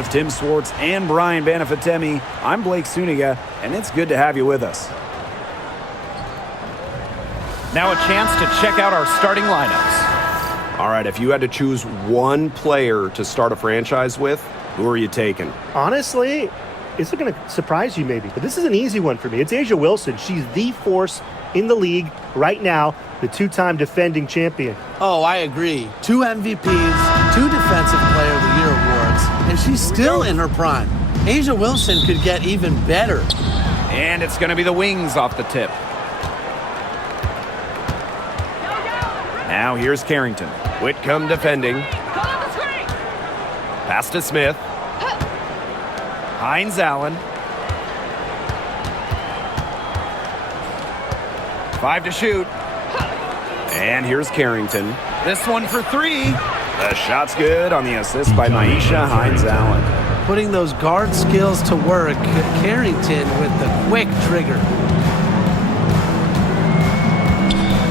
with Tim Swartz and Brian Banafitemi, I'm Blake Suniga, and it's good to have you with us. Now a chance to check out our starting lineups. All right, if you had to choose one player to start a franchise with, who are you taking? Honestly, it's going to surprise you maybe, but this is an easy one for me. It's A'ja Wilson. She's the force in the league right now, the two-time defending champion. Oh, I agree. 2 MVPs, 2 Defensive Player of the Year awards, and she's still in her prime. A'ja Wilson could get even better. And it's going to be the wings off the tip. Now here's Carrington. Whitcomb defending. Pass to Smith. Hines Allen. 5 to shoot. And here's Carrington. This one for 3. The shot's good on the assist by Maisha Hines Allen. Putting those guard skills to work, Carrington with the quick trigger.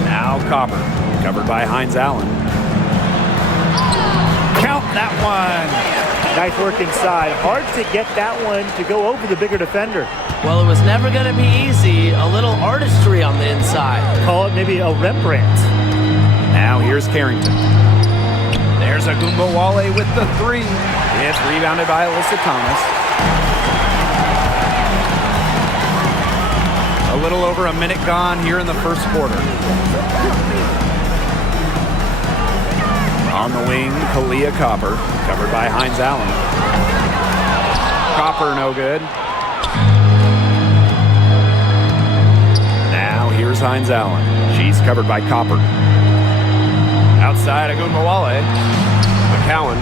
Now Copper, covered by Hines Allen. Count that one. Nice work inside. Hard to get that one to go over the bigger defender. Well, it was never going to be easy. A little artistry on the inside. Call it maybe a Rembrandt. Now here's Carrington. There's Agumbawale with the 3. It's rebounded by Alyssa Thomas. A little over a minute gone here in the first quarter. On the wing, Kalia Copper, covered by Hines Allen. Copper no good. Now here's Hines Allen. She's covered by Copper. Outside Agumbawale. McCowan.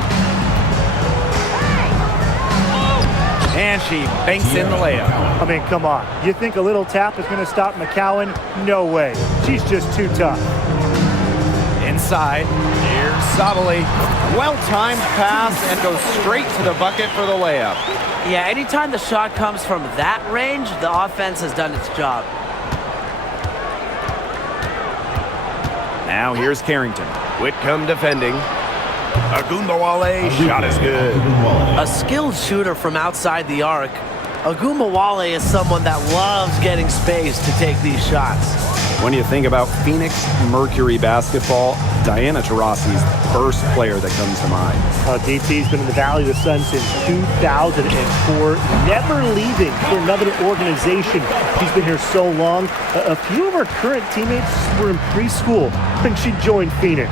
And she banks in the layup. I mean, come on. You think a little tap is going to stop McCowan? No way. She's just too tough. Inside, here's Sabali. Well-timed pass and goes straight to the bucket for the layup. Yeah, anytime the shot comes from that range, the offense has done its job. Now here's Carrington. Whitcomb defending. Agumbawale, shot is good. A skilled shooter from outside the arc. Agumbawale is someone that loves getting space to take these shots. When you think about Phoenix Mercury basketball, Diana Taurasi's the first player that comes to mind. DT's been in the Valley of the Sun since 2004, never leaving for another organization. She's been here so long. A few of her current teammates were in preschool when she joined Phoenix.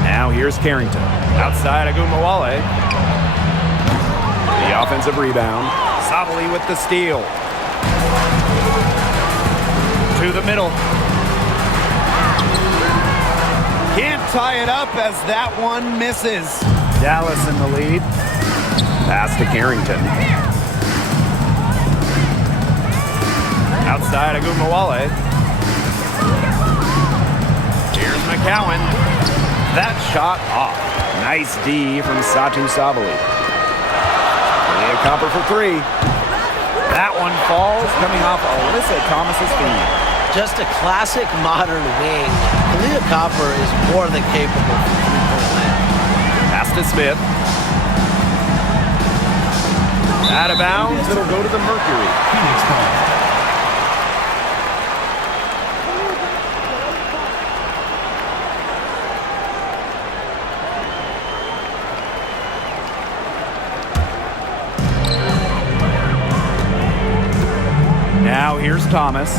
Now here's Carrington. Outside Agumbawale. The offensive rebound. Sabali with the steal. To the middle. Can't tie it up as that one misses. Dallas in the lead. Pass to Carrington. Outside Agumbawale. Here's McCowan. That shot off. Nice D from Satu Sabali. Leah Copper for 3. That one falls, coming off Alyssa Thomas's feet. Just a classic modern wing. Kalia Copper is more than capable of three-point land. Pass to Smith. Out of bounds, it'll go to the Mercury. Now here's Thomas.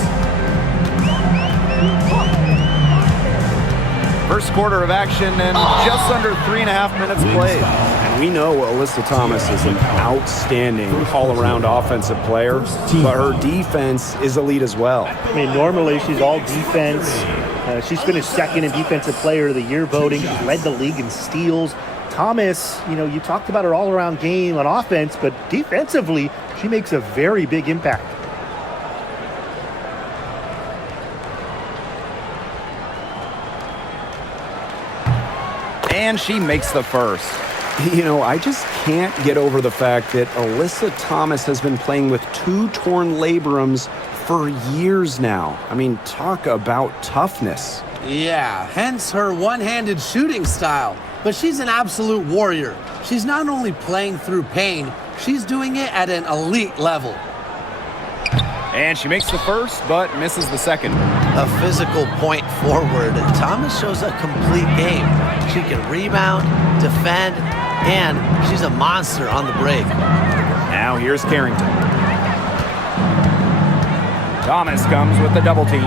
First quarter of action and just under 3.5 minutes played. And we know Alyssa Thomas is an outstanding all-around offensive player, but her defense is elite as well. I mean, normally she's all defense. She's finished second in Defensive Player of the Year voting. She's led the league in steals. Thomas, you talked about her all-around game on offense, but defensively, she makes a very big impact. And she makes the first. I just can't get over the fact that Alyssa Thomas has been playing with 2 torn labrums for years now. I mean, talk about toughness. Yeah, hence her one-handed shooting style. but she's an absolute warrior. She's not only playing through pain, she's doing it at an elite level. And she makes the first, but misses the second. A physical point forward, Thomas shows a complete game. She can rebound, defend, and she's a monster on the break. Now here's Carrington. Thomas comes with the double team.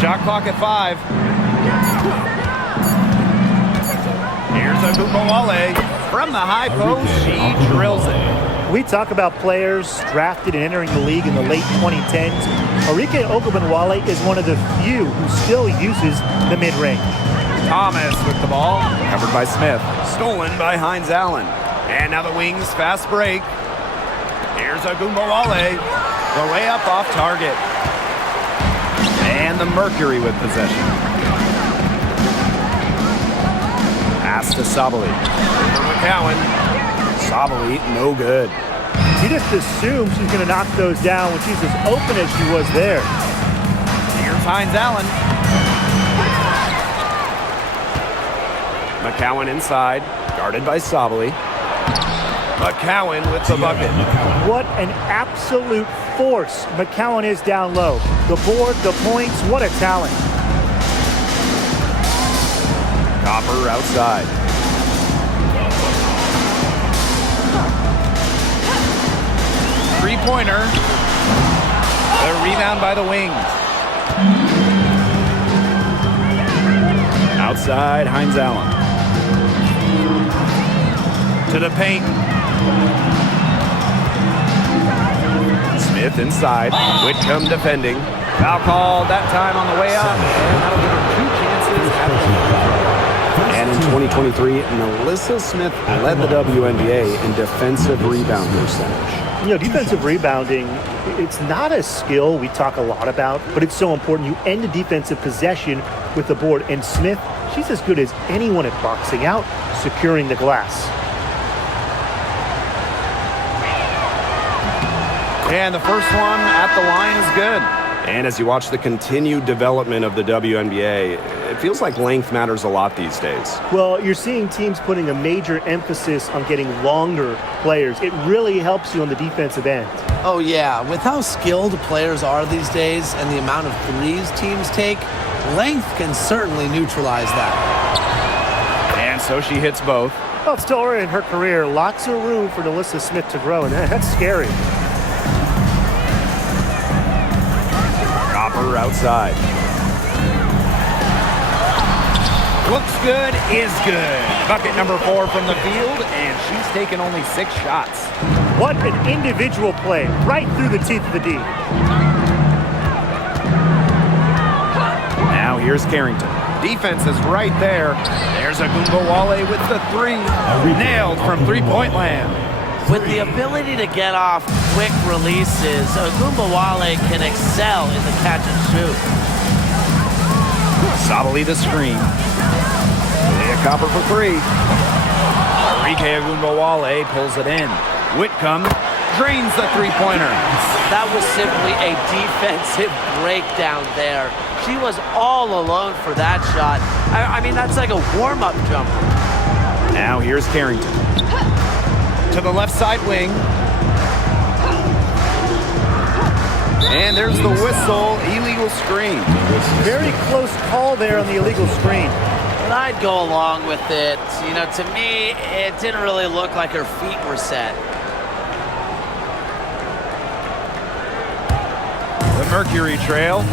Shot clock at 5. Here's Agumbawale. From the high post, she drills it. We talk about players drafted and entering the league in the late 2010s. Arike Ogunbowale is one of the few who still uses the mid-range. Thomas with the ball, covered by Smith. Stolen by Hines Allen. And now the Wings fast break. Here's Agumbawale. The layup off target. And the Mercury with possession. Pass to Sabali. For McCowan. Sabali, no good. She just assumes she's going to knock those down when she's as open as she was there. Here's Hines Allen. McCowan inside, guarded by Sabali. McCowan with the bucket. What an absolute force McCowan is down low. The board, the points, what a talent. Copper outside. Three-pointer. The rebound by the Wings. Outside, Hines Allen. To the paint. Smith inside. Whitcomb defending. Foul called that time on the way up. And that'll give her 2 chances at the And in 2023, Melissa Smith led the WNBA in defensive rebound percentage. You know, defensive rebounding, it's not a skill we talk a lot about, but it's so important. You end a defensive possession with the board. And Smith, she's as good as anyone at boxing out, securing the glass. And the first one at the line is good. And as you watch the continued development of the WNBA, it feels like length matters a lot these days. Well, you're seeing teams putting a major emphasis on getting longer players. It really helps you on the defensive end. Oh yeah, with how skilled players are these days and the amount of threes teams take, length can certainly neutralize that. And so she hits both. Well, it's still early in her career. Lots of room for Melissa Smith to grow, and that's scary. Copper outside. Looks good, is good. Bucket number 4 from the field, and she's taken only 6 shots. What an individual play, right through the teeth of the D. Now here's Carrington. Defense is right there. There's Agumbawale with the 3. Nailed from three-point land. With the ability to get off quick releases, Agumbawale can excel in the catch and shoot. Sabali the screen. Leah Copper for 3. Arike Agumbawale pulls it in. Whitcomb drains the three-pointer. That was simply a defensive breakdown there. She was all alone for that shot. I mean, that's like a warm-up jumper. Now here's Carrington. To the left side wing. And there's the whistle, illegal screen. Very close call there on the illegal screen. But I'd go along with it. You know, to me, it didn't really look like her feet were set. The Mercury trail.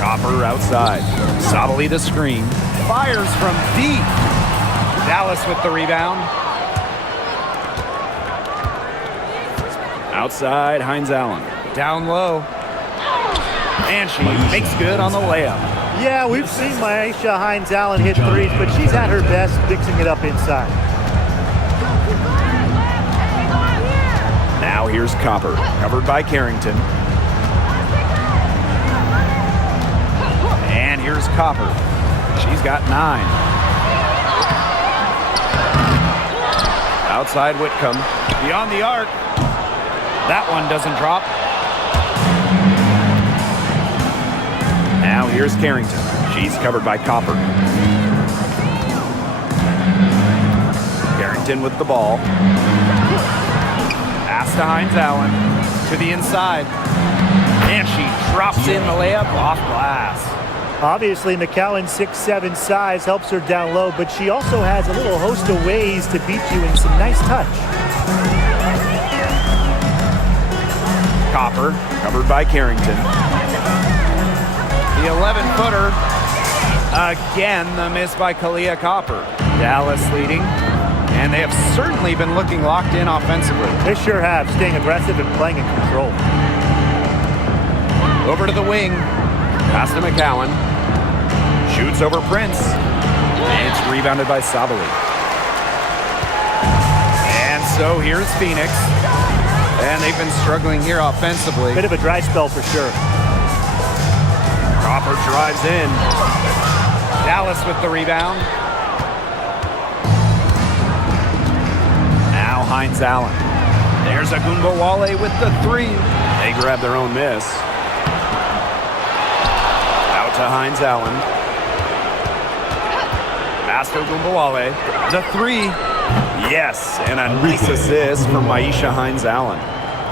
Copper outside. Sabali the screen. Fires from deep. Dallas with the rebound. Outside, Hines Allen. Down low. And she makes good on the layup. Yeah, we've seen Myisha Hines Allen hit threes, but she's at her best fixing it up inside. Now here's Copper, covered by Carrington. And here's Copper. She's got 9. Outside Whitcomb. Beyond the arc. That one doesn't drop. Now here's Carrington. She's covered by Copper. Carrington with the ball. Pass to Hines Allen to the inside. And she drops in the layup off glass. Obviously, McCowan's 6'7" size helps her down low, but she also has a little host of ways to beat you in some nice touch. Copper, covered by Carrington. The 11-footer. Again, the miss by Kalia Copper. Dallas leading. And they have certainly been looking locked in offensively. They sure have, staying aggressive and playing in control. Over to the wing. Pass to McCowan. Shoots over Prince. And it's rebounded by Sabali. And so here's Phoenix. And they've been struggling here offensively. Bit of a dry spell for sure. Copper drives in. Dallas with the rebound. Now Hines Allen. There's Agunbowale with the three. They grab their own miss. Out to Hines Allen. Pass to Agunbowale. The three. Yes, and a nice assist from Maisha Hines Allen.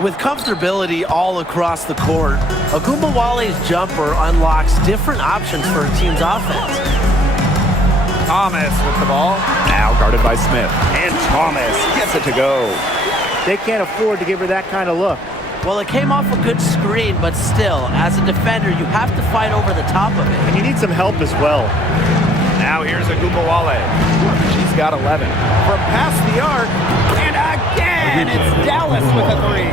With comfortability all across the court, Agunbowale's jumper unlocks different options for a team's offense. Thomas with the ball. Now guarded by Smith. And Thomas gets it to go. They can't afford to give her that kind of look. Well, it came off a good screen, but still, as a defender, you have to fight over the top of it. And you need some help as well. Now here's Agunbowale. She's got 11. From past the arc. And again, it's Dallas with a three.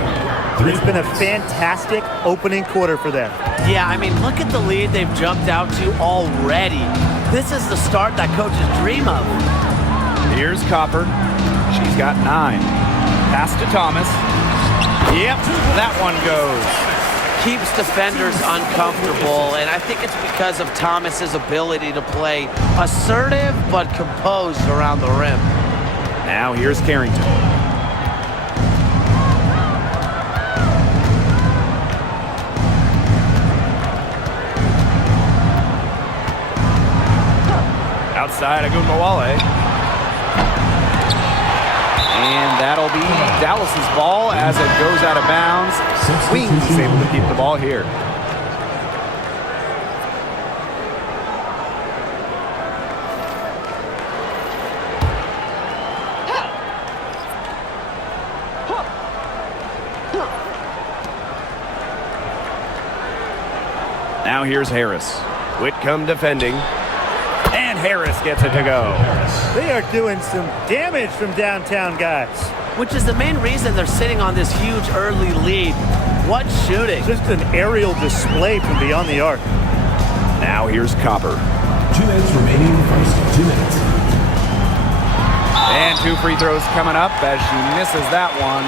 It's been a fantastic opening quarter for them. Yeah, I mean, look at the lead they've jumped out to already. This is the start that coaches dream of. Here's Copper. She's got 9. Pass to Thomas. Yep, that one goes. Keeps defenders uncomfortable, and I think it's because of Thomas's ability to play assertive but composed around the rim. Now here's Carrington. Outside Agunbowale. And that'll be Dallas's ball as it goes out of bounds. Wings is able to keep the ball here. Now here's Harris. Whitcomb defending. And Harris gets it to go. They are doing some damage from downtown, guys. Which is the main reason they're sitting on this huge early lead. What shooting. Just an aerial display from beyond the arc. Now here's Copper. 2 minutes remaining in the first. 2 minutes. And 2 free throws coming up as she misses that one.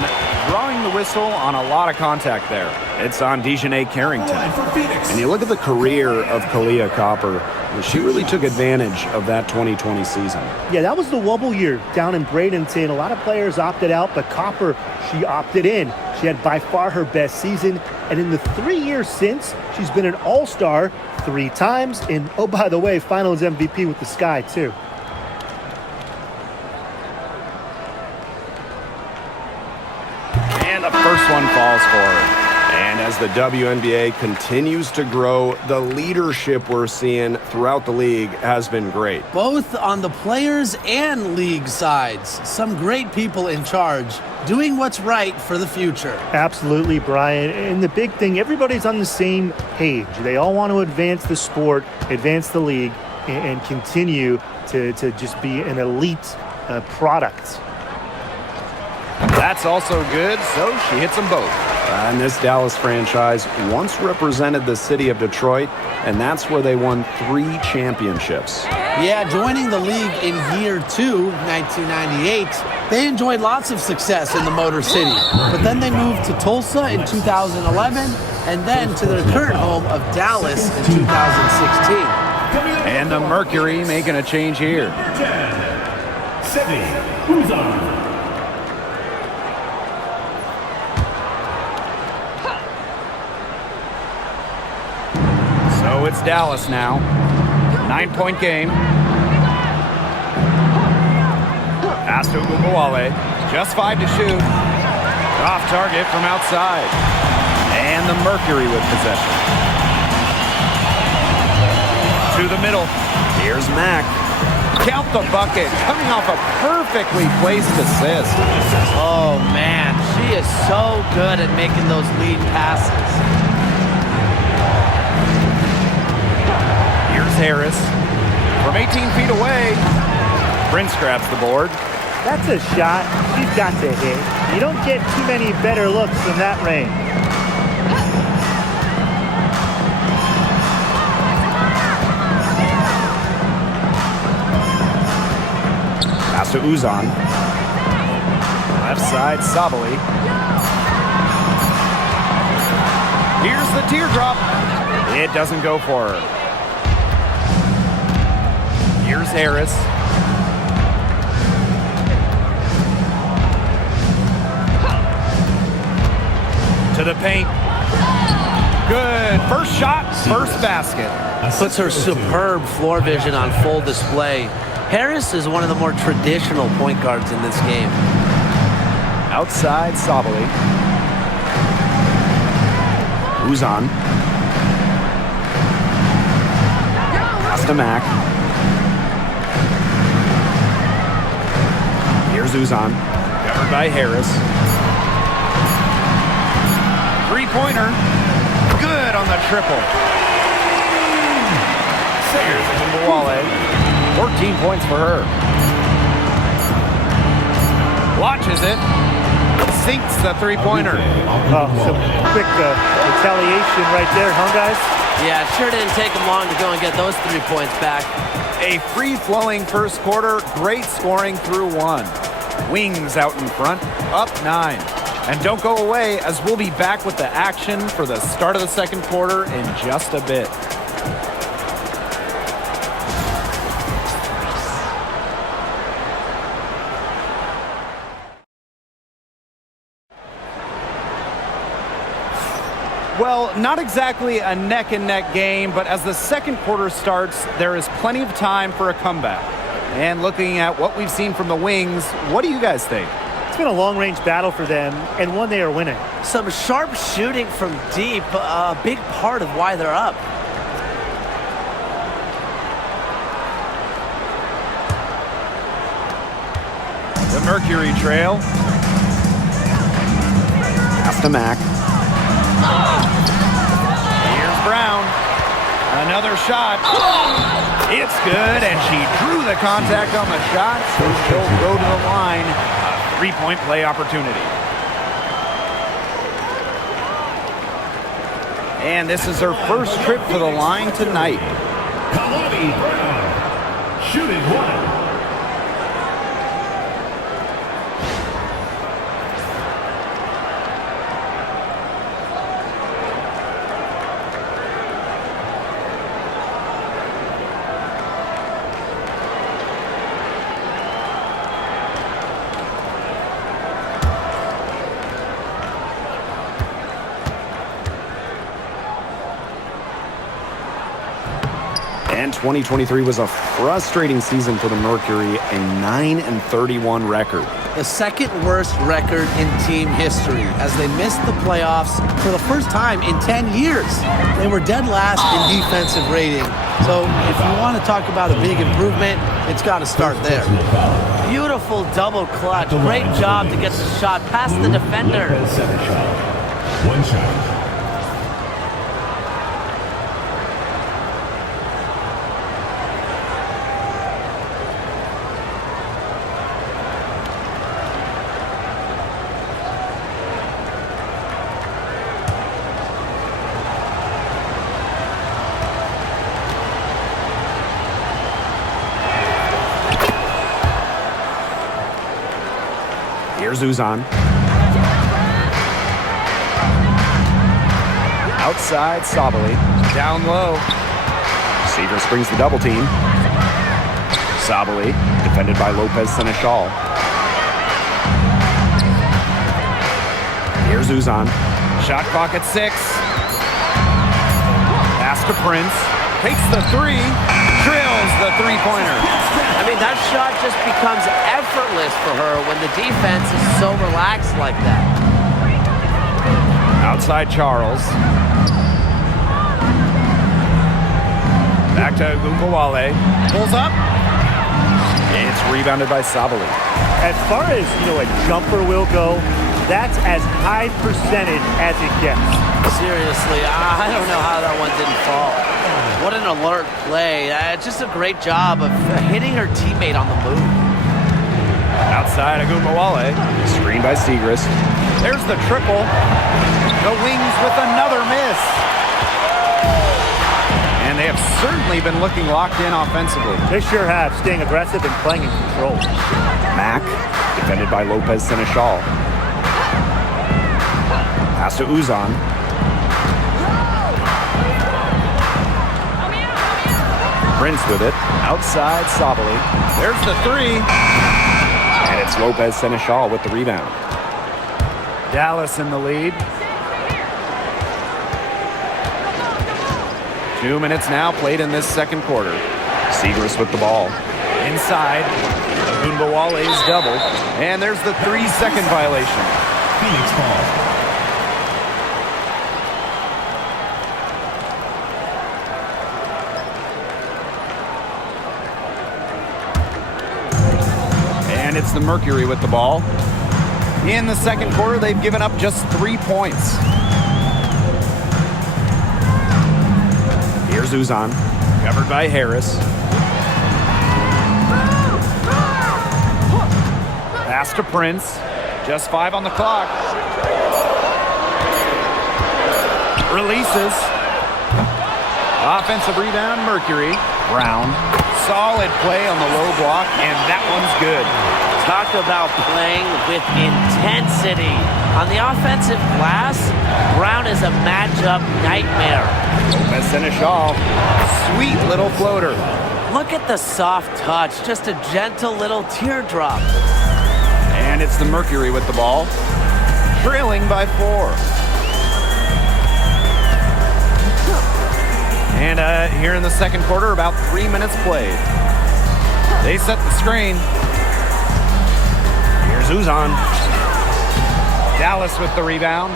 Drawing the whistle on a lot of contact there. It's on Dejanay Carrington. Line for Phoenix. And you look at the career of Kalia Copper. She really took advantage of that 2020 season. Yeah, that was the wobble year down in Bradenton. A lot of players opted out, but Copper, she opted in. She had by far her best season. And in the 3 years since, she's been an all-star 3 times. And, oh, by the way, finals MVP with the Sky, too. And the first one falls for her. And as the WNBA continues to grow, the leadership we're seeing throughout the league has been great. Both on the players and league sides. Some great people in charge, doing what's right for the future. Absolutely, Brian. And the big thing, everybody's on the same page. They all want to advance the sport, advance the league, and continue to just be an elite product. That's also good, so she hits them both. And this Dallas franchise once represented the city of Detroit, and that's where they won 3 championships. Yeah, joining the league in year 2, 1998, they enjoyed lots of success in the Motor City. But then they moved to Tulsa in 2011, and then to their current home of Dallas in 2016. And the Mercury making a change here. Sydney, who's on? So it's Dallas now. 9-point game. Pass to Ugumbawale. Just 5 to shoot. Off target from outside. And the Mercury with possession. To the middle. Here's Mack. Count the bucket. Coming off a perfectly placed assist. Oh, man. She is so good at making those lead passes. Here's Harris. From 18 feet away. Prince grabs the board. That's a shot she's got to hit. You don't get too many better looks from that range. Pass to Uzan. Left side, Sabali. Here's the teardrop. It doesn't go for her. Here's Harris. To the paint. Good. First shot, first basket. Puts her superb floor vision on full display. Harris is one of the more traditional point guards in this game. Outside, Sabali. Uzan. Pass to Mack. Here's Uzan. Covered by Harris. Three-pointer. Good on the triple. Here's Timberwolves. 14 points for her. Launches it. Sinks the three-pointer. Oh, some quick retaliation right there, huh, guys? Yeah, it sure didn't take them long to go and get those 3 points back. A free-flowing first quarter. Great scoring through one. Wings out in front. Up 9. And don't go away, as we'll be back with the action for the start of the second quarter in just a bit. Well, not exactly a neck-and-neck game, but as the second quarter starts, there is plenty of time for a comeback. And looking at what we've seen from the Wings, what do you guys think? It's been a long-range battle for them, and one they are winning. Some sharp shooting from deep, a big part of why they're up. The Mercury trail. Pass to Mack. Here's Brown. Another shot. It's good, and she drew the contact on the shot, so she'll go to the line. A three-point play opportunity. And this is her first trip to the line tonight. Kalani Brown, shooting one. And 2023 was a frustrating season for the Mercury, a 9-31 record. The second worst record in team history as they missed the playoffs for the first time in 10 years. They were dead last in defensive rating. So if you want to talk about a big improvement, it's got to start there. Beautiful double clutch. Great job to get the shot past the defender. One shot. Here's Uzan. Outside, Sabali. Down low. Seaver springs the double team. Sabali, defended by Lopez Seneschal. Here's Uzan. Shot clock at 6. Pass to Prince. Takes the three. Drill. Nails the three-pointer. I mean, that shot just becomes effortless for her when the defense is so relaxed like that. Outside Charles. Back to Gumbawale. Pulls up. It's rebounded by Sabali. As far as, a jumper will go, that's as high percentage as it gets. Seriously, I don't know how that one didn't fall. What an alert play. Just a great job of hitting her teammate on the move. Outside Agumbawale. Screen by Segrist. There's the triple. The Wings with another miss. And they have certainly been looking locked in offensively. They sure have, staying aggressive and playing in control. Mack, defended by Lopez Seneschal. Pass to Uzan. Prince with it. Outside Sabali. There's the three. And it's Lopez Seneschal with the rebound. Dallas in the lead. 2 minutes now played in this second quarter. Segrist with the ball. Inside. Agumbawale's double. And there's the 3-second violation. Phoenix ball. And it's the Mercury with the ball. In the second quarter, they've given up just 3 points. Here's Uzan. Covered by Harris. Pass to Prince. Just 5 on the clock. Releases. Offensive rebound, Mercury. Brown. Solid play on the low block, and that one's good. Talk about playing with intensity. On the offensive glass, Brown is a matchup nightmare. Lopez Seneschal. Sweet little floater. Look at the soft touch, just a gentle little teardrop. And it's the Mercury with the ball. Trailing by 4. And here in the second quarter, about 3 minutes played. They set the screen. Here's Uzan. Dallas with the rebound.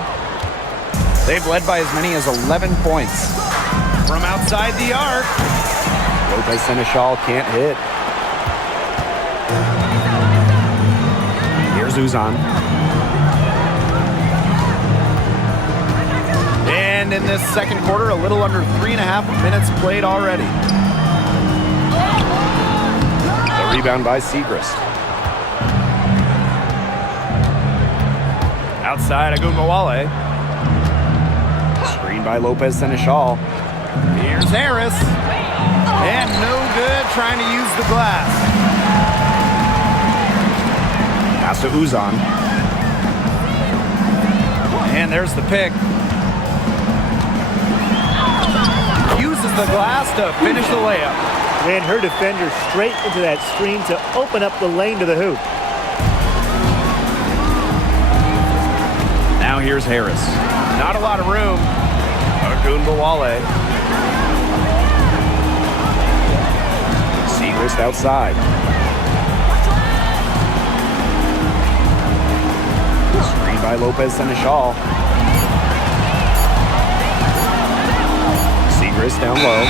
They've led by as many as 11 points. From outside the arc. Lopez Seneschal can't hit. Here's Uzan. And in this second quarter, a little under 3.5 minutes played already. The rebound by Segrist. Outside Agumbawale. Screen by Lopez Seneschal. Here's Harris. And no good trying to use the glass. Pass to Uzan. And there's the pick. Uses the glass to finish the layup. Ran her defender straight into that screen to open up the lane to the hoop. Now here's Harris. Not a lot of room. Agumbawale. Segrist outside. Screen by Lopez Seneschal. Segrist down low.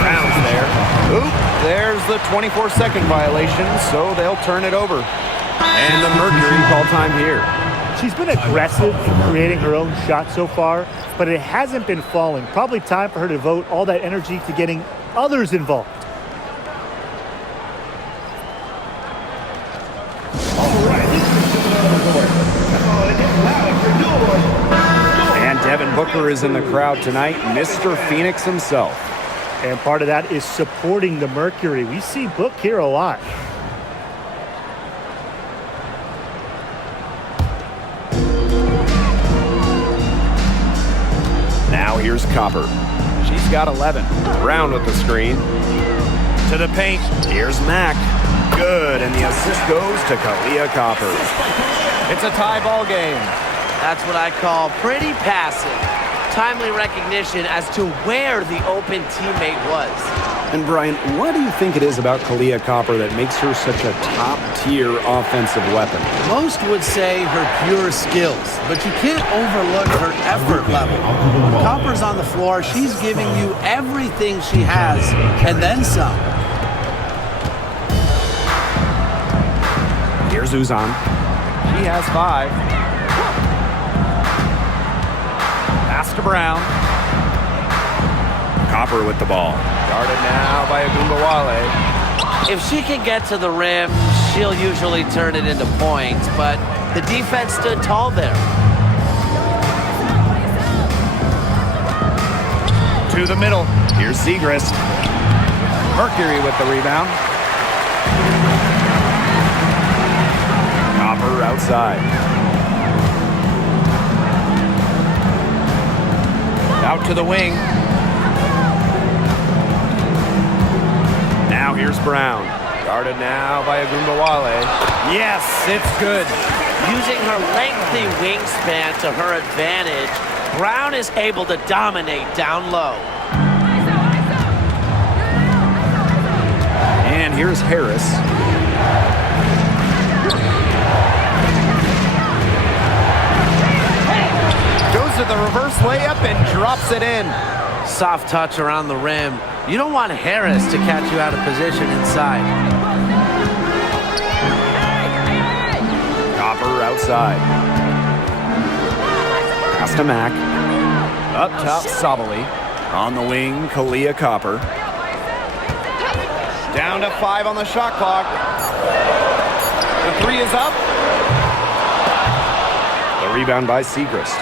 Brown's there. Oop, there's the 24-second violation, so they'll turn it over. And the Mercury call time here. She's been aggressive in creating her own shot so far, but it hasn't been falling. Probably time for her to devote all that energy to getting others involved. And Devin Booker is in the crowd tonight, Mr. Phoenix himself. And part of that is supporting the Mercury. We see Book here a lot. Now here's Copper. She's got 11. Brown with the screen. To the paint. Here's Mack. Good, and the assist goes to Kalia Copper. It's a tie ball game. That's what I call pretty passive. Timely recognition as to where the open teammate was. And Brian, what do you think it is about Kahleah Copper that makes her such a top-tier offensive weapon? Most would say her pure skills, but you can't overlook her effort level. When Copper's on the floor, she's giving you everything she has, and then some. Here's Uzan. He has 5. Pass to Brown. Copper with the ball. Guarded now by Agumbawale. If she can get to the rim, she'll usually turn it into points, but the defense stood tall there. To the middle. Here's Segrist. Mercury with the rebound. Copper outside. Out to the wing. Now here's Brown. Guarded now by Agumbawale. Yes, it's good. Using her lengthy wingspan to her advantage, Brown is able to dominate down low. And here's Harris. Goes to the reverse layup and drops it in. Soft touch around the rim. You don't want Harris to catch you out of position inside. Copper outside. Pass to Mack. Up top, Sabali. On the wing, Kahleah Copper. Down to 5 on the shot clock. The 3 is up. The rebound by Segrist.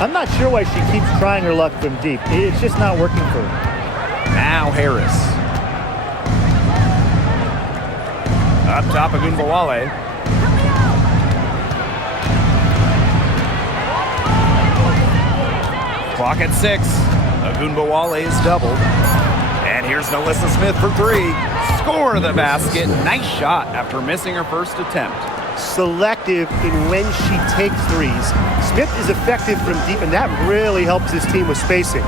I'm not sure why she keeps trying her luck from deep. It's just not working for her. Now Harris. Up top, Agumbawale. Clock at 6. Agumbawale is doubled. And here's Nalissa Smith for 3. Score the basket. Nice shot after missing her first attempt. Selective in when she takes threes. Smith is effective from deep, and that really helps his team with spacing.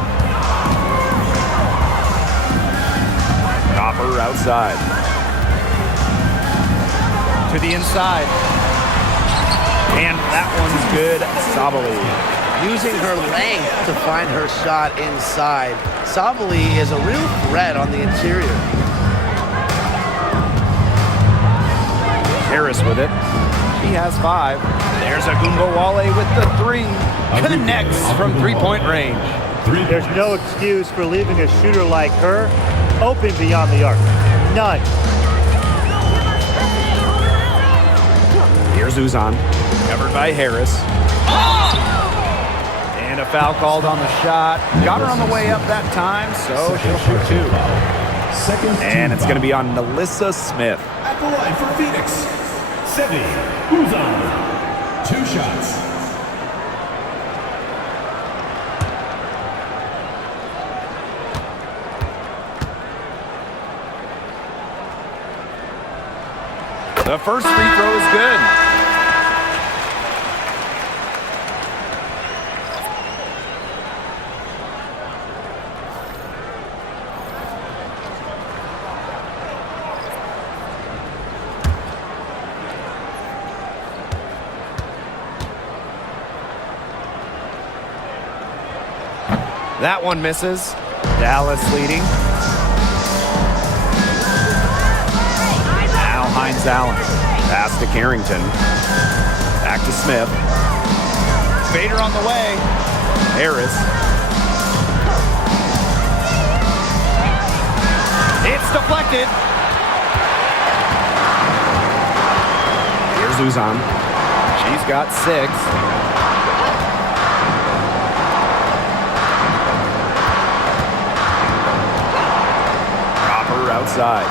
Copper outside. To the inside. And that one's good. Sabali. Using her length to find her shot inside. Sabali is a real threat on the interior. Harris with it. She has 5. There's Agumbawale with the 3. Connects from three-point range. There's no excuse for leaving a shooter like her open beyond the arc. None. Here's Uzan. Covered by Harris. And a foul called on the shot. Got her on the way up that time, so she'll shoot 2. And it's going to be on Nalissa Smith. At the line for Phoenix, Sevi Uzan. 2 shots. The first free throw is good. That one misses. Dallas leading. Now Hines Allen. Pass to Carrington. Back to Smith. Bader on the way. Harris. It's deflected. Here's Uzan. She's got 6. Outside.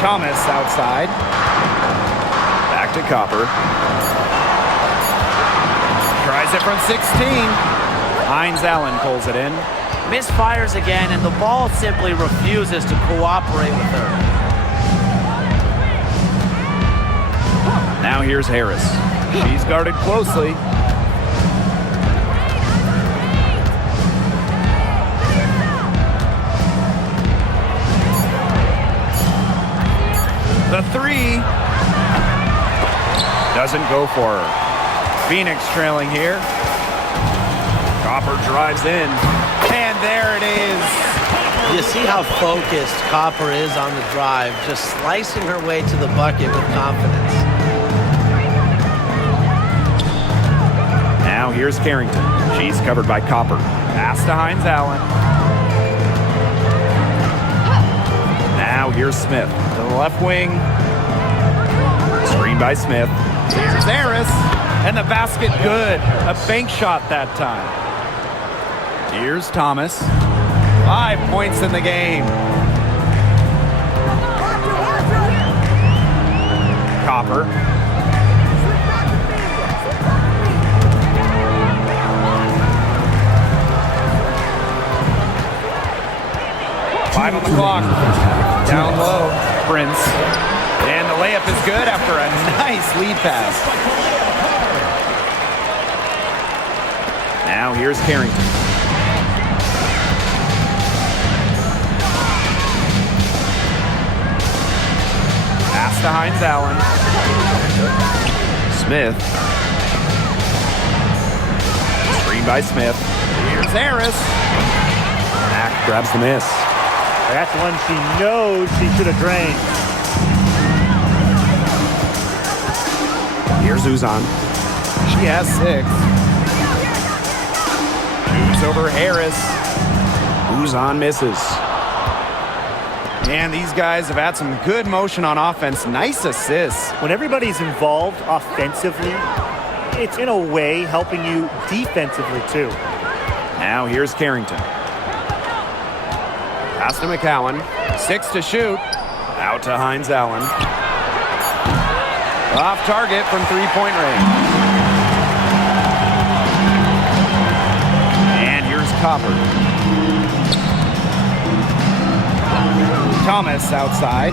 Thomas outside. Back to Copper. Tries it from 16. Hines Allen pulls it in. Misfires again, and the ball simply refuses to cooperate with her. Now here's Harris. She's guarded closely. The three. Doesn't go for her. Phoenix trailing here. Copper drives in. And there it is. You see how focused Copper is on the drive, just slicing her way to the bucket with confidence. Now here's Carrington. She's covered by Copper. Pass to Hines Allen. Now here's Smith to the left wing. Screen by Smith. Here's Harris. And the basket good. A bank shot that time. Here's Thomas. 5 points in the game. Copper. Five on the clock. Down low. Prince. And the layup is good after a nice lead pass. Now here's Carrington. Pass to Hines Allen. Smith. Screen by Smith. Here's Harris. Mack grabs the miss. That's one she knows she should have drained. Here's Uzan. She has 6. Moves over Harris. Uzan misses. And these guys have had some good motion on offense. Nice assists. When everybody's involved offensively, it's in a way helping you defensively too. Now here's Carrington. Pass to McCowan. 6 to shoot. Out to Hines Allen. Off target from 3-point range. And here's Copper. Thomas outside.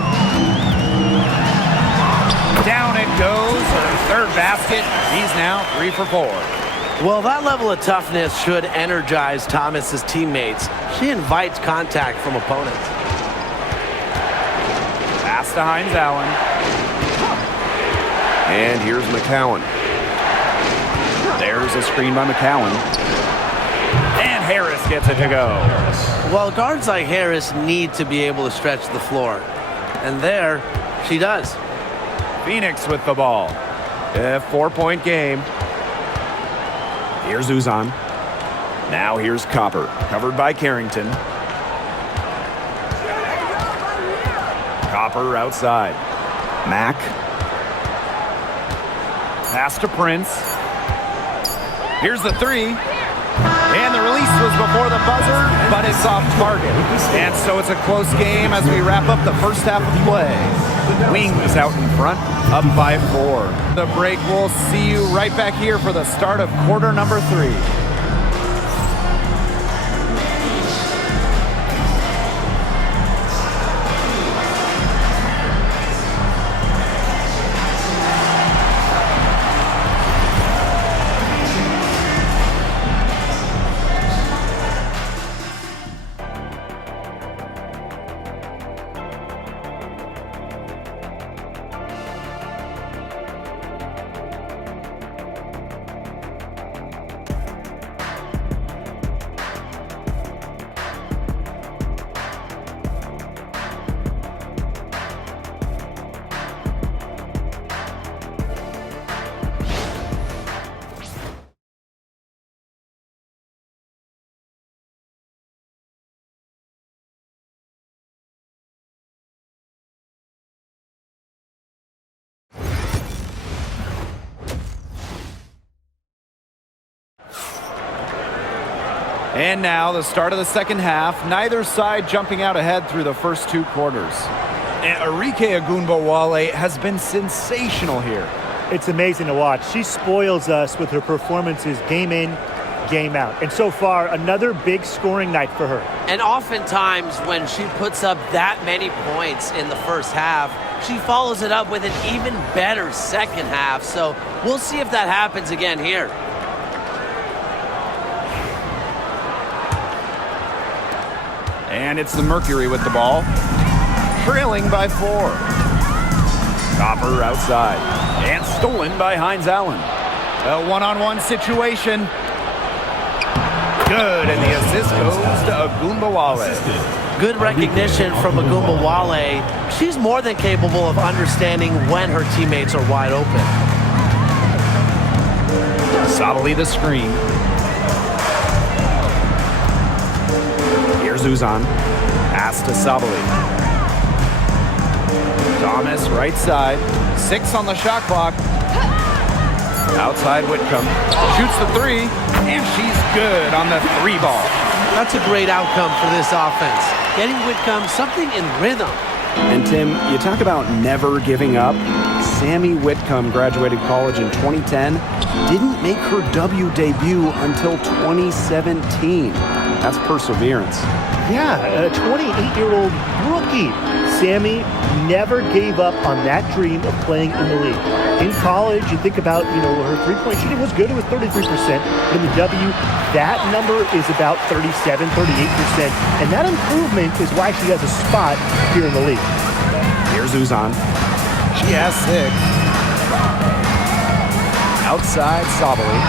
Down it goes. Her third basket. He's now 3 for 4. Well, that level of toughness should energize Thomas's teammates. She invites contact from opponents. Pass to Hines Allen. And here's McCowan. There's a screen by McCowan. And Harris gets it to go. Well, guards like Harris need to be able to stretch the floor. And there, she does. Phoenix with the ball. A 4-point game. Here's Uzan. Now here's Copper. Covered by Carrington. Copper outside. Mack. Pass to Prince. Here's the 3. And the release was before the buzzer, but it's off target. And so it's a close game as we wrap up the first half of play. Wings out in front, up by 4. The break, we'll see you right back here for the start of quarter number 3. And now the start of the second half. Neither side jumping out ahead through the first 2 quarters. And Arike Ogunbowale has been sensational here. It's amazing to watch. She spoils us with her performances game in, game out. And so far, another big scoring night for her. And oftentimes when she puts up that many points in the first half, she follows it up with an even better second half. So we'll see if that happens again here. And it's the Mercury with the ball, trailing by 4. Copper outside. And stolen by Hines Allen. A one-on-one situation. Good, and the assist goes to Agumbawale. Good recognition from Agumbawale. She's more than capable of understanding when her teammates are wide open. Sabally the screen. Here's Uzan. Pass to Sabally. Thomas right side. 6 on the shot clock. Outside Whitcomb. Shoots the 3, and she's good on the 3 ball. That's a great outcome for this offense. Getting Whitcomb something in rhythm. And Tim, you talk about never giving up. Sammy Whitcomb graduated college in 2010, didn't make her W debut until 2017. That's perseverance. Yeah, a 28-year-old rookie. Sammy never gave up on that dream of playing in the league. In college, you think about, her three-point shooting was good. It was 33%. But in the W, that number is about 37, 38%. And that improvement is why she has a spot here in the league. Here's Uzan. She has 6. Outside Sabally.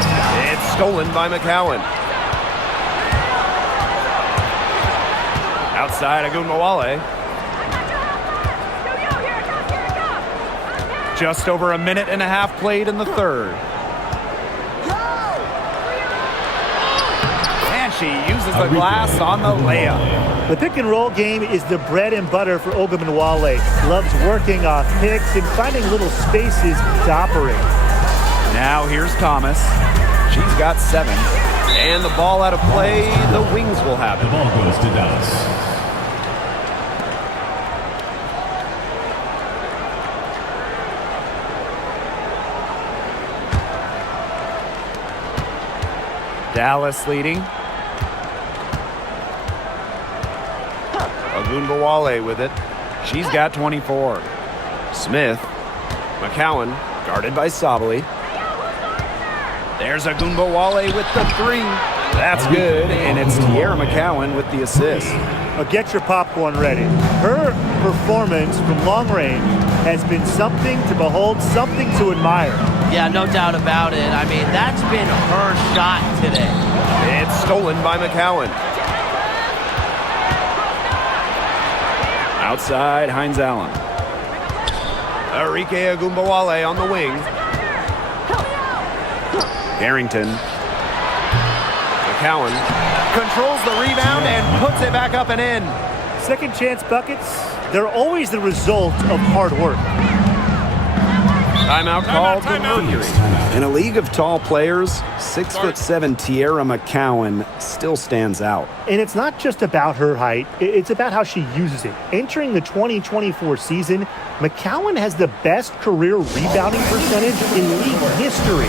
It's stolen by McCowan. Outside Agumbawale. Just over a minute and a half played in the third. And she uses the glass on the layup. The pick and roll game is the bread and butter for Ogunbowale. Loves working off picks and finding little spaces to operate. Now here's Thomas. She's got 7. And the ball out of play. The Wings will have The it. ball goes to Dallas. Dallas leading. Agumbawale with it. She's got 24. Smith. McCowan guarded by Sabally. There's Agumbawale with the 3. That's good, and it's Tierra McCowan with the assist. Get your popcorn ready. Her performance from long range has been something to behold, something to admire. Yeah, no doubt about it. I mean, that's been her shot today. It's stolen by McCowan. Outside, Hines Allen. Arike Agumbawale on the wing. Harrington. McCowan Controls the rebound and puts it back up and in. Second chance buckets, they're always the result of hard work. Timeout called to Mercury. In a league of tall players, 6'7" Tierra McCowan still stands out. And it's not just about her height, it's about how she uses it. Entering the 2024 season, McCowan has the best career rebounding percentage in league history.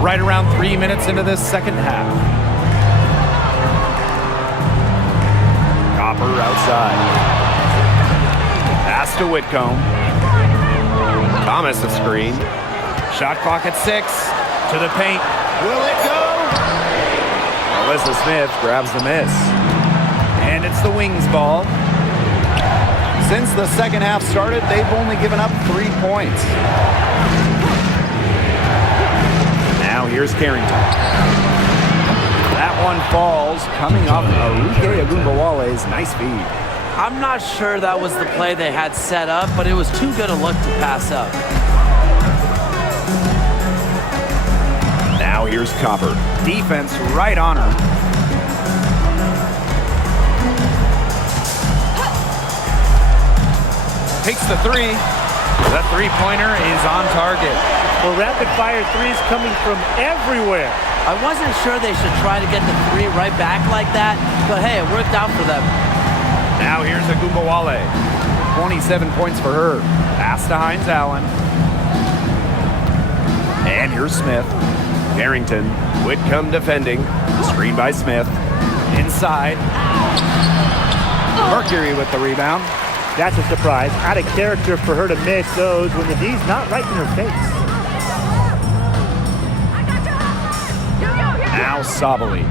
Right around 3 minutes into this second half. Copper outside. Pass to Whitcomb. Thomas a screen. Shot clock at 6. To the paint. Will it go? Alyssa Smith grabs the miss. And it's the Wings ball. Since the second half started, they've only given up 3 points. Now here's Carrington. That one falls, coming off Arike Agumbawale's nice feed. I'm not sure that was the play they had set up, but it was too good a look to pass up. Now here's Copper. Defense right on her. Takes the 3. The three-pointer is on target. Well, rapid-fire threes coming from everywhere. I wasn't sure they should try to get the 3 right back like that, but hey, it worked out for them. Now here's Agumbawale. 27 points for her. Pass to Hines Allen. And here's Smith. Harrington. Whitcomb defending. Screen by Smith. Inside. Mercury with the rebound. That's a surprise. Out of character for her to miss those when the D's not right in her face. Now Sabali.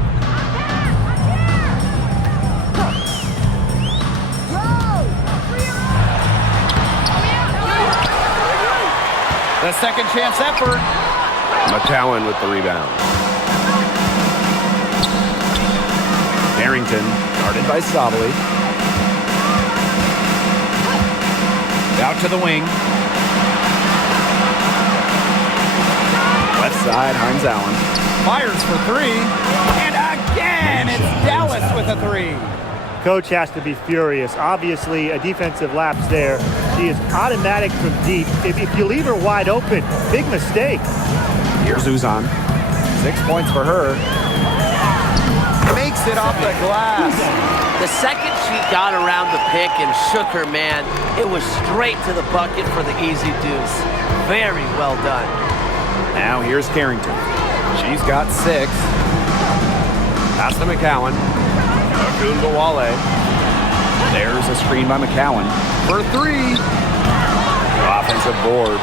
The second chance effort. McCowan with the rebound. Harrington guarded by Sabali. Out to the wing. Left side, Hines Allen. Fires for three. And again, it's Dallas with a three. Coach has to be furious. Obviously, a defensive lapse there. She is automatic from deep. If you leave her wide open, big mistake. Here's Uzan. 6 points for her. Makes it off the glass. The second she got around the pick and shook her man, it was straight to the bucket for the easy deuce. Very well done. Now here's Carrington. She's got 6. Pass to McCowan. Ogunbowale. There's a screen by McCowan. For 3. Offensive board.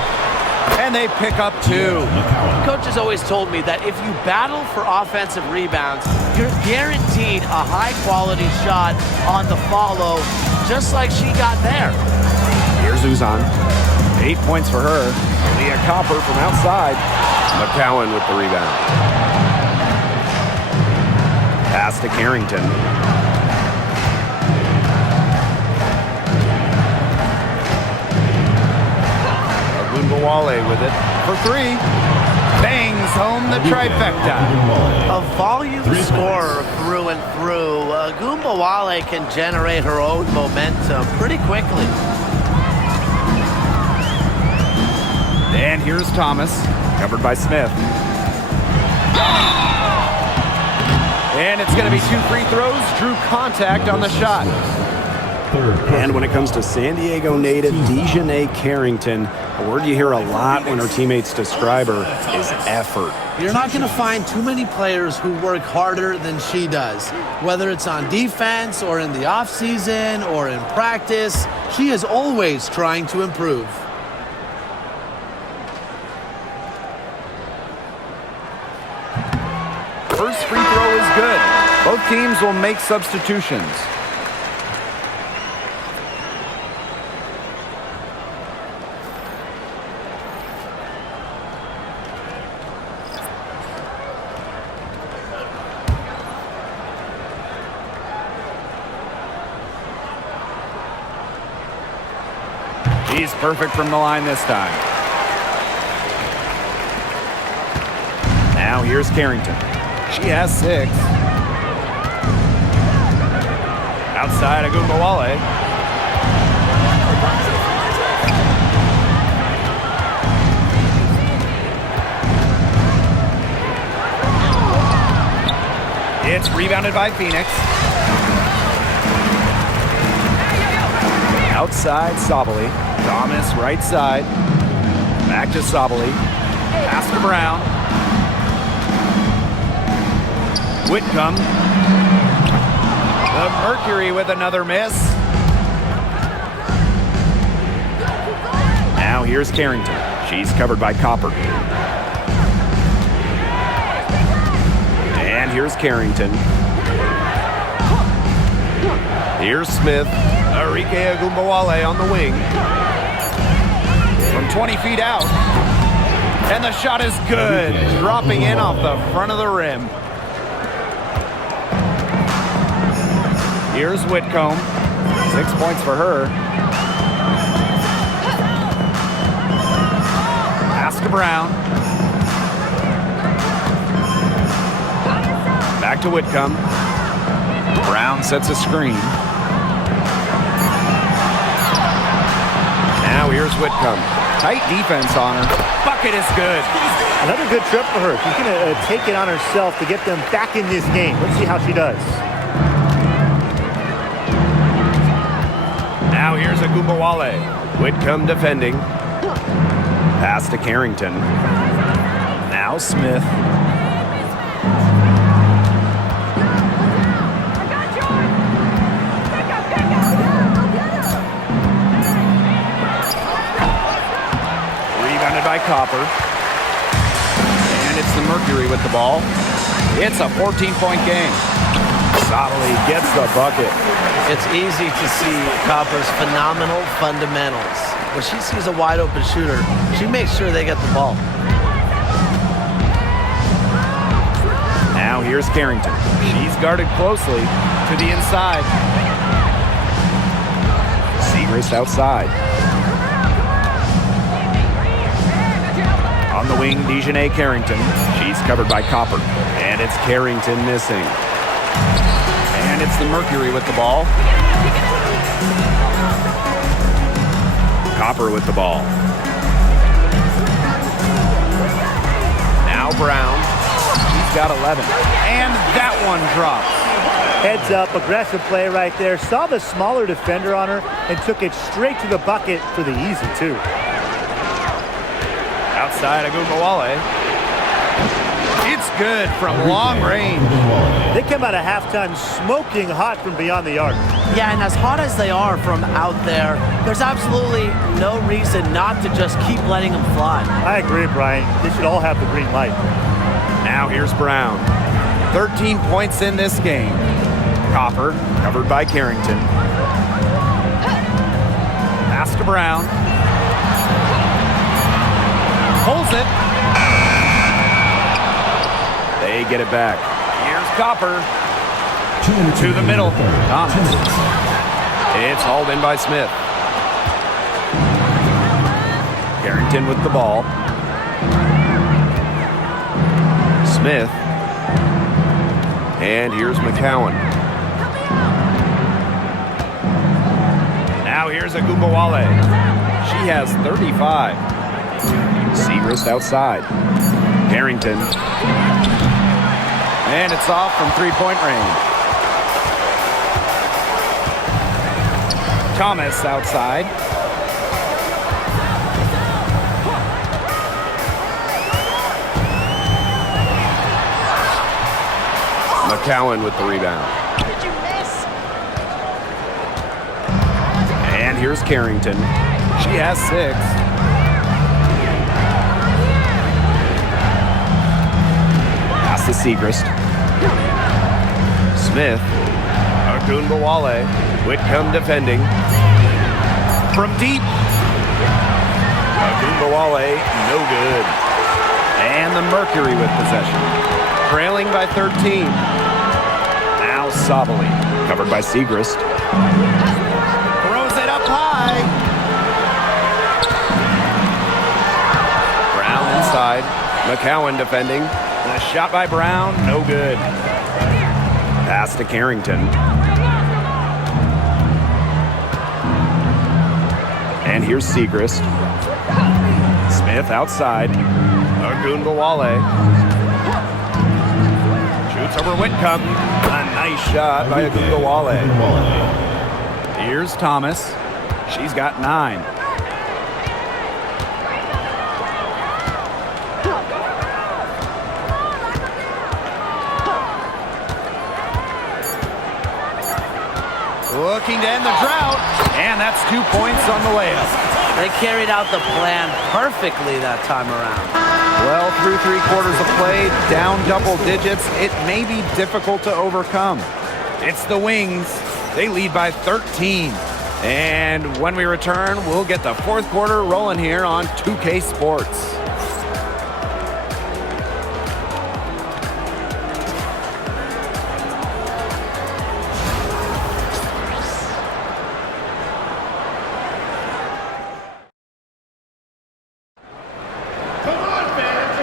And they pick up 2. Coach has always told me that if you battle for offensive rebounds, you're guaranteed a high-quality shot on the follow, just like she got there. Here's Uzan. 8 points for her. Leah Copper from outside. McCowan with the rebound. Pass to Carrington. Ogunbowale with it for 3. Bangs home the trifecta. A volume scorer through and through, Ogunbowale can generate her own momentum pretty quickly. And here's Thomas, covered by Smith. And it's going to be 2 free throws. Drew contact on the shot. And when it comes to San Diego native Dejanay Carrington, a word you hear a lot when her teammates describe her is effort. You're not going to find too many players who work harder than she does. Whether it's on defense or in the offseason or in practice, she is always trying to improve. First free throw is good. Both teams will make substitutions. He's perfect from the line this time. Now here's Carrington. She has 6. Outside Ogunbowale. It's rebounded by Phoenix. Outside Sabali. Thomas right side. Back to Sabali. Pass to Brown. Whitcomb. The Mercury with another miss. Now here's Carrington. She's covered by Copper. And here's Carrington. Here's Smith. Arike Ogunbowale on the wing. From 20 feet out. And the shot is good. Dropping in off the front of the rim. Here's Whitcomb. 6 points for her. Pass to Brown. Back to Whitcomb. Brown sets a screen. Now here's Whitcomb. Tight defense on her. Bucket is good. Another good trip for her. She's going to take it on herself to get them back in this game. Let's see how she does. Now here's Ogunbowale. Whitcomb defending. Pass to Carrington. Now Smith. by Copper. And it's the Mercury with the ball. It's a 14-point game. Sabali gets the bucket. It's easy to see Copper's phenomenal fundamentals. When she sees a wide open shooter, she makes sure they get the ball. Now here's Carrington. She's guarded closely to the inside. Segrist outside. On the wing, Dejanay Carrington. She's covered by Copper. And it's Carrington missing. And it's the Mercury with the ball. Copper with the ball. Now Brown. She's got 11. And that one drops. Heads up, aggressive play right there. Saw the smaller defender on her and took it straight to the bucket for the easy two. Outside Agumbawale. It's good from long range. They come out of halftime smoking hot from beyond the arc. Yeah, and as hot as they are from out there, there's absolutely no reason not to just keep letting them fly. I agree, Brian. They should all have the green light. Now here's Brown. 13 points in this game. Copper, covered by Carrington. Pass to Brown. Pulls it. They get it back. Here's Copper. To the middle. Thomas. It's hauled in by Smith. Carrington with the ball. Smith. And here's McCowan. Now here's Agumbawale. She has 35. Segrist outside. Carrington. And it's off from three-point range. Thomas outside. McCowan with the rebound. And here's Carrington. She has 6. Pass to Segrist. Smith. Agumbawale. Whitcomb defending. From deep. Agumbawale, no good. And the Mercury with possession. Trailing by 13. Now Sabali, covered by Segrist. Throws it up high. Brown inside. McCowan defending. The shot by Brown, no good. Pass to Carrington. And here's Segrist. Smith outside. Agumbawale. Shoots over Whitcomb. A nice shot by Agumbawale. Here's Thomas. She's got 9. Looking to end the drought. And that's 2 points on the layup. They carried out the plan perfectly that time around. Well, through 3 quarters of play, down double digits, it may be difficult to overcome. It's the Wings. They lead by 13. And when we return, we'll get the 4th quarter rolling here on 2K Sports.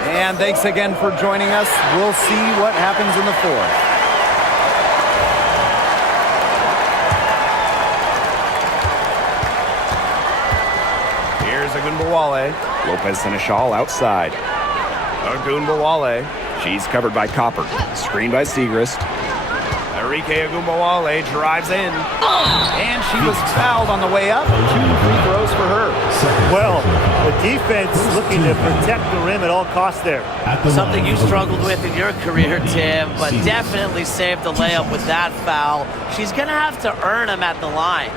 And thanks again for joining us. We'll see what happens in the 4th. Here's Agumbawale. Lopez Seneschal outside. Agumbawale. She's covered by Copper. Screened by Segrist. Enrique Agumbawale drives in. And she was fouled on the way up. 2 free throws for her. Well, the defense looking to protect the rim at all costs there. Something you struggled with in your career, Tim, but definitely saved the layup with that foul. She's going to have to earn him at the line.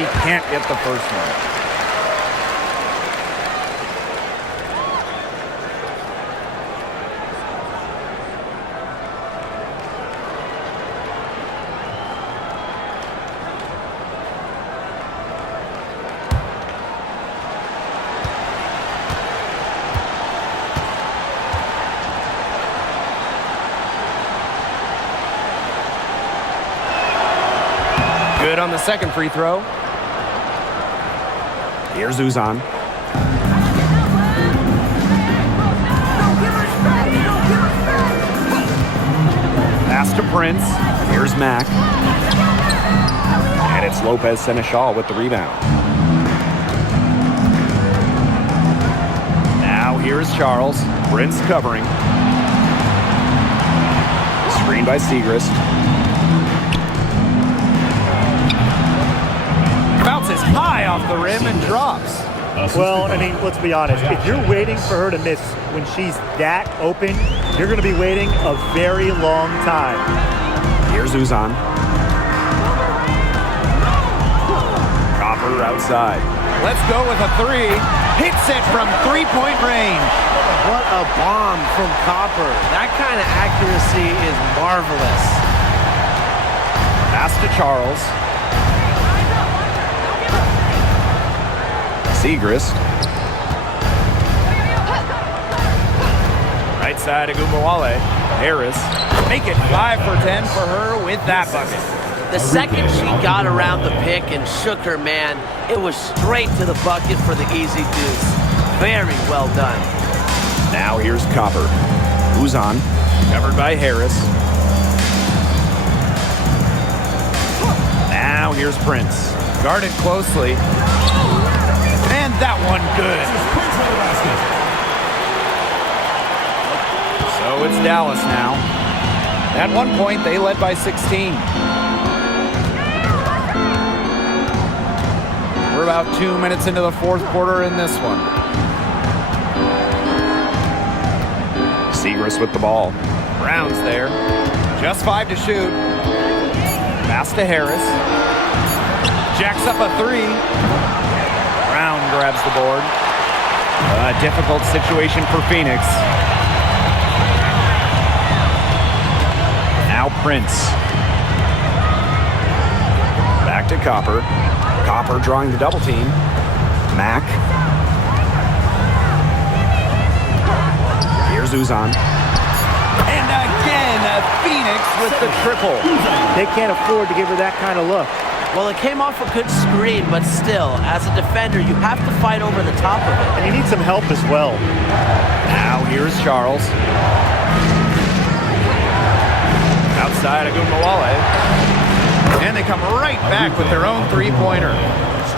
she can't get the first one. Good on the second free throw. Here's Uzan. Pass to Prince. Here's Mack. And it's Lopez Seneschal with the rebound. Now here's Charles. Prince covering. Screen by Segrist. Bounces high off the rim and drops. Well, I mean, let's be honest. If you're waiting for her to miss when she's that open, you're going to be waiting a very long time. Here's Uzan. Copper outside. Let's go with a three. Hits it from three-point range. What a bomb from Copper. That kind of accuracy is marvelous. Pass to Charles. Segrist. Right side of Gumawale. Harris. Make it 5 for 10 for her with that bucket. The second she got around the pick and shook her man, it was straight to the bucket for the easy deuce. Very well done. Now here's Copper. Uzan. Covered by Harris. Now here's Prince. Guarded closely. And that one good. So it's Dallas now. At one point, they led by 16. We're about 2 minutes into the fourth quarter in this one. Segrist with the ball. Brown's there. Just 5 to shoot. Pass to Harris. Jacks up a three. Brown grabs the board. A difficult situation for Phoenix. Now Prince. Back to Copper. Copper drawing the double team. Mack. Here's Uzan. And again, Phoenix with the triple. They can't afford to give her that kind of look. Well, it came off a good screen, but still, as a defender, you have to fight over the top of it. And you need some help as well. Now here's Charles. Outside of Gumawale. And they come right back with their own three-pointer.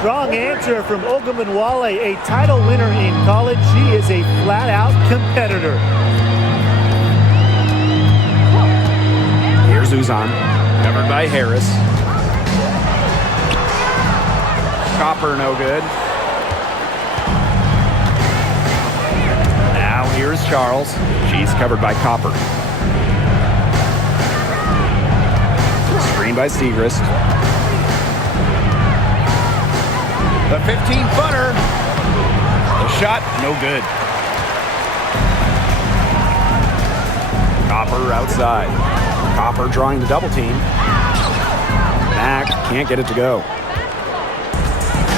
Strong answer from Ogunbowale, a title winner in college. She is a flat-out competitor. Here's Uzan. Covered by Harris. Copper no good. Now here's Charles. She's covered by Copper. Screen by Segrist. The 15-footer. The shot, no good. Copper outside. Copper drawing the double team. Mack can't get it to go.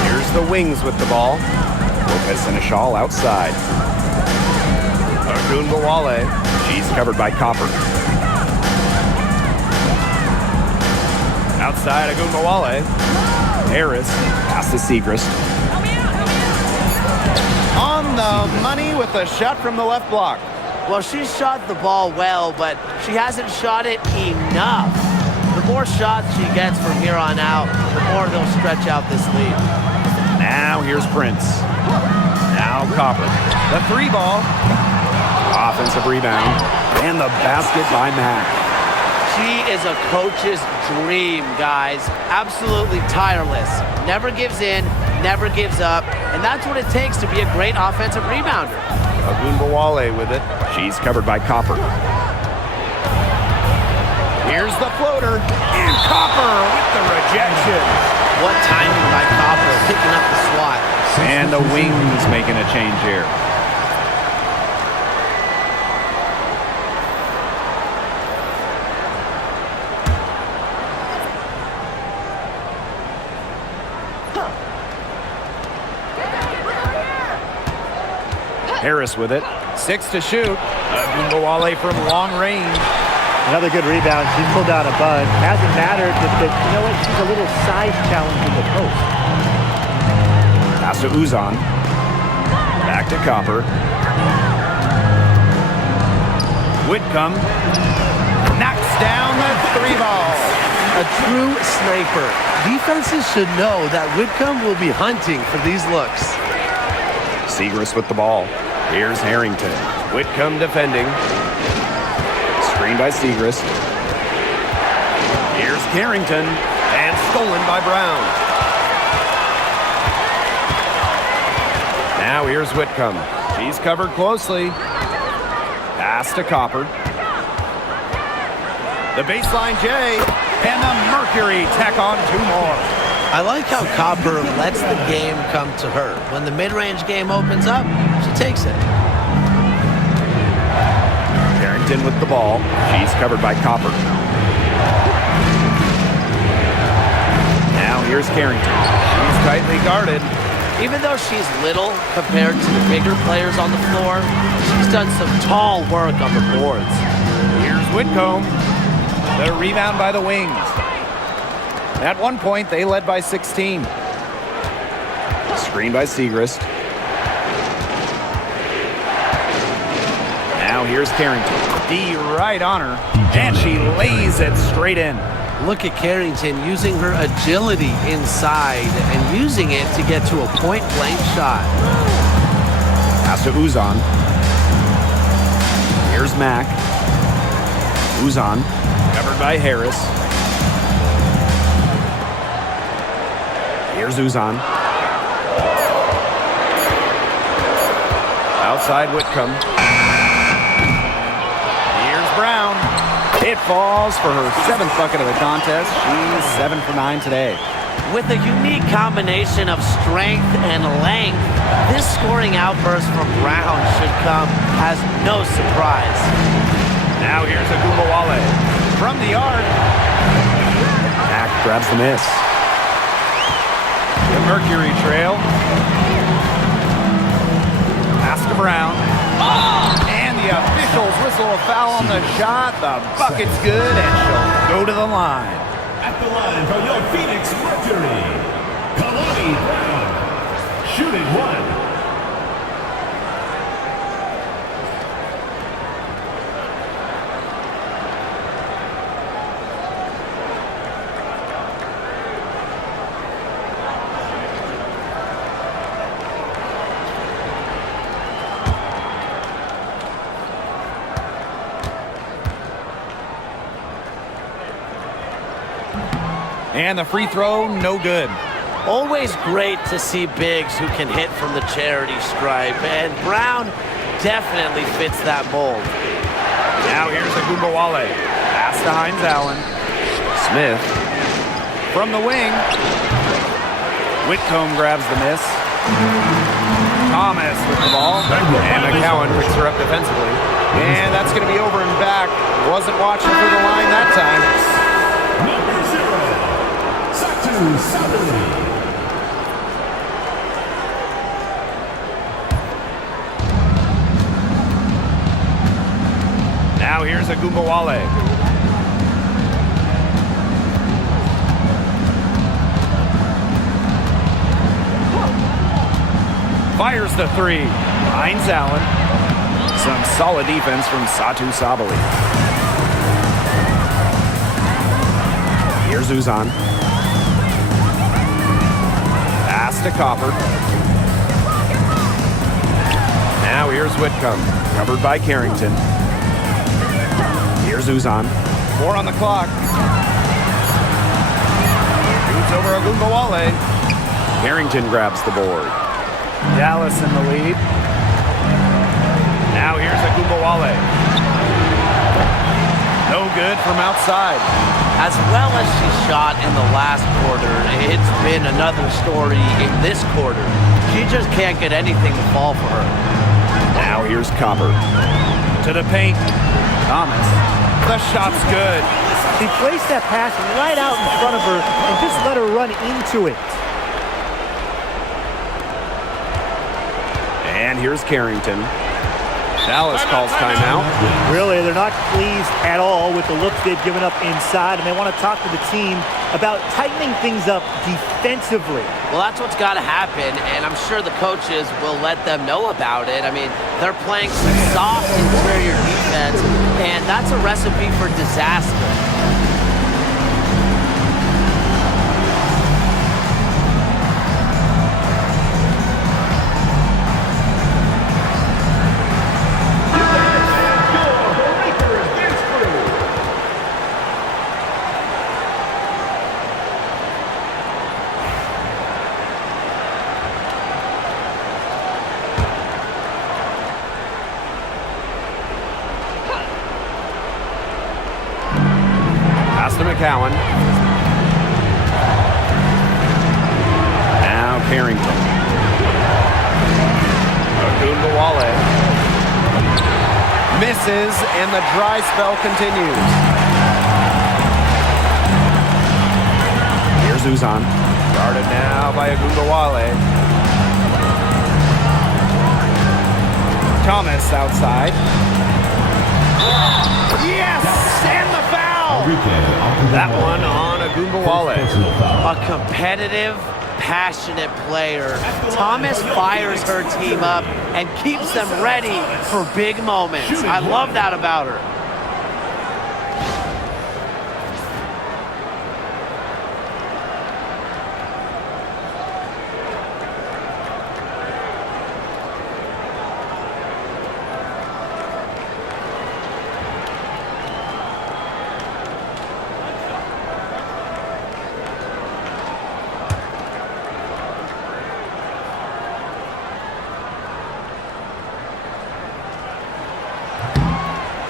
Here's the wings with the ball. Lopez Seneschal outside. Ogunbowale. She's covered by Copper. Outside Ogunbowale. Harris. Pass to Segrist. On the money with a shot from the left block. Well, she shot the ball well, but she hasn't shot it enough. The more shots she gets from here on out, the more they'll stretch out this lead. Now here's Prince. Now Copper. The three ball. Offensive rebound. And the basket by Mack. She is a coach's dream, guys. Absolutely tireless. Never gives in, never gives up. And that's what it takes to be a great offensive rebounder. Ogunbowale with it. She's covered by Copper. Here's the floater. And Copper with the rejection. What timing by Copper picking up the swat. And the Wings making a change here. Harris with it. 6 to shoot. Agumbawale from long range. Another good rebound. She pulled down a bunch. Hasn't mattered. But you know what? She's a little size challenge in the post. Pass to Uzan. Back to Copper. Whitcomb knocks down the 3 ball. A true sniper. Defenses should know that Whitcomb will be hunting for these looks. Segrist with the ball. Here's Harrington. Whitcomb defending. Screen by Segrist. Here's Carrington. And stolen by Brown. Now here's Whitcomb. She's covered closely. Pass to Copper. The baseline J. And the Mercury tack on 2 more. I like how Copper lets the game come to her. When the mid-range game opens up, she takes it. Harrington with the ball. She's covered by Copper. Now here's Carrington. She's tightly guarded. Even though she's little compared to the bigger players on the floor, she's done some tall work on the boards. Here's Whitcomb. The rebound by the Wings. At one point, they led by 16. Screen by Segrist. Now here's Carrington. D right on her. And she lays it straight in. Look at Carrington using her agility inside and using it to get to a point-blank shot. Pass to Uzan. Here's Mack. Uzan. Covered by Harris. Here's Uzan. Outside Whitcomb. Here's Brown. It falls for her 7th bucket of the contest. She's 7 for 9 today. With a unique combination of strength and length, this scoring outburst from Brown should come as no surprise. Now here's Agumbawale. From the arc. Mack grabs the miss. The Mercury trail. Pass to Brown. And the officials whistle a foul on the shot. The bucket's good, and she'll go to the line. At the line for your Phoenix Mercury, Kalani Brown. Shooting 1. And the free throw, no good. Always great to see bigs who can hit from the charity stripe, and Brown definitely fits that mold. Now here's Agumbawale. Pass to Hines Allen. Smith. From the wing. Whitcomb grabs the miss. Thomas with the ball. And McCowan picks her up defensively. And that's going to be over and back. Wasn't watching for the line that time. Number 0, Satu Sabali. Now here's Agumbawale. Fires the 3. Hines Allen. Some solid defense from Satu Sabali. Here's Uzan. Pass to Copper. Now here's Whitcomb. Covered by Carrington. Here's Uzan. 4 on the clock. Shoots over Agumbawale. Carrington grabs the board. Dallas in the lead. Now here's Agumbawale. No good from outside. As well as she shot in the last quarter, it's been another story in this quarter. She just can't get anything to fall for her. Now here's Copper. To the paint. Thomas. The shot's good. She placed that pass right out in front of her and just let her run into it. And here's Carrington. Dallas calls timeout. Really, they're not pleased at all with the looks they've given up inside, and they want to talk to the team about tightening things up defensively. Well, that's what's got to happen, and I'm sure the coaches will let them know about it. I mean, they're playing some soft interior defense, and that's a recipe for disaster. McCowan. Now Carrington. Ogunbowale. Misses, and the dry spell continues. Here's Uzan. Guarded now by Ogunbowale. Thomas outside. Yes! And the foul! That one on Ogunbowale. A competitive, passionate player. Thomas fires her team up and keeps them ready for big moments. I love that about her.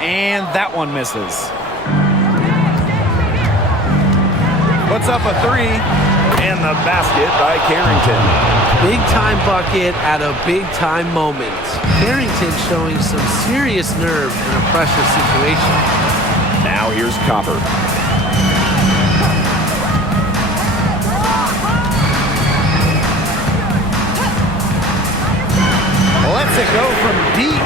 And that one misses. Puts up a three, and the basket by Carrington. Big time bucket at a big time moment. Carrington showing some serious nerve in a pressure situation. Now here's Copper. Lets it go from deep.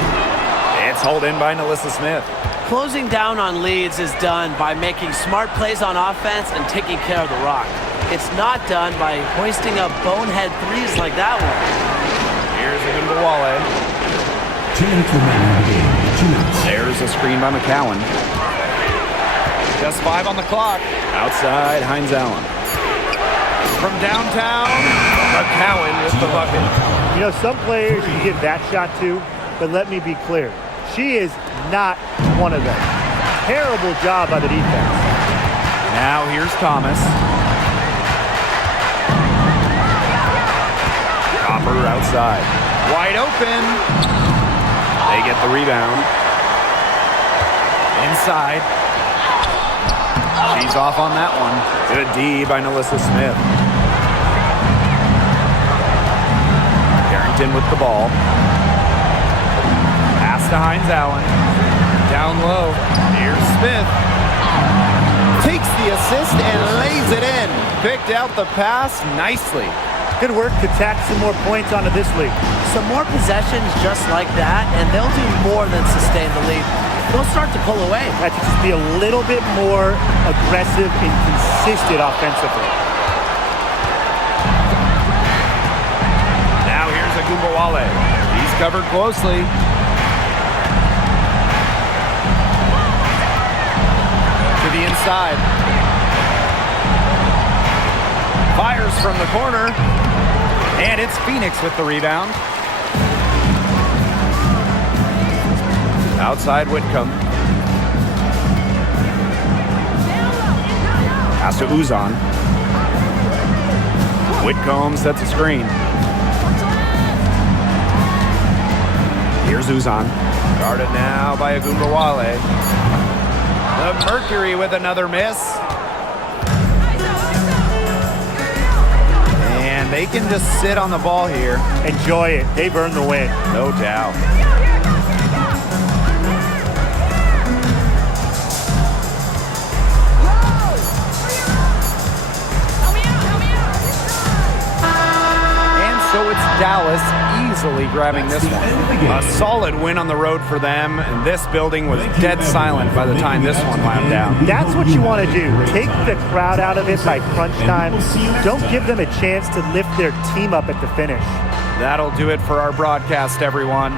It's hauled in by Nalissa Smith. Closing down on leads is done by making smart plays on offense and taking care of the rock. It's not done by hoisting up bonehead threes like that one. Here's Ogunbowale. 2 minutes remaining in the game. 2 minutes. There's a screen by McCowan. Just 5 on the clock. Outside, Hines Allen. From downtown, McCowan with the bucket. You know, some players you give that shot to, but let me be clear. She is not one of them. Terrible job by the defense. Now here's Thomas. Copper outside. Wide open. They get the rebound. Inside. She's off on that one. Good D by Nalissa Smith. Carrington with the ball. To Hines Allen. Down low. Here's Smith. Takes the assist and lays it in. Picked out the pass nicely. Good work to tack some more points onto this lead. Some more possessions just like that, and they'll do more than sustain the lead. They'll start to pull away. Have to just be a little bit more aggressive and consistent offensively. Now here's Ogunbowale. He's covered closely. To the inside. Fires from the corner. And it's Phoenix with the rebound. Outside Whitcomb. Pass to Uzan. Whitcomb sets a screen. Here's Uzan. Guarded now by Ogunbowale. The Mercury with another miss. taken to sit on the ball here. Enjoy it. They've earned the win. No doubt. So it's Dallas easily grabbing this one. A solid win on the road for them, and this building was dead silent by the time this one wound down. That's what you want to do. Take the crowd out of it by crunch time. Don't give them a chance to lift their team up at the finish. That'll do it for our broadcast, everyone.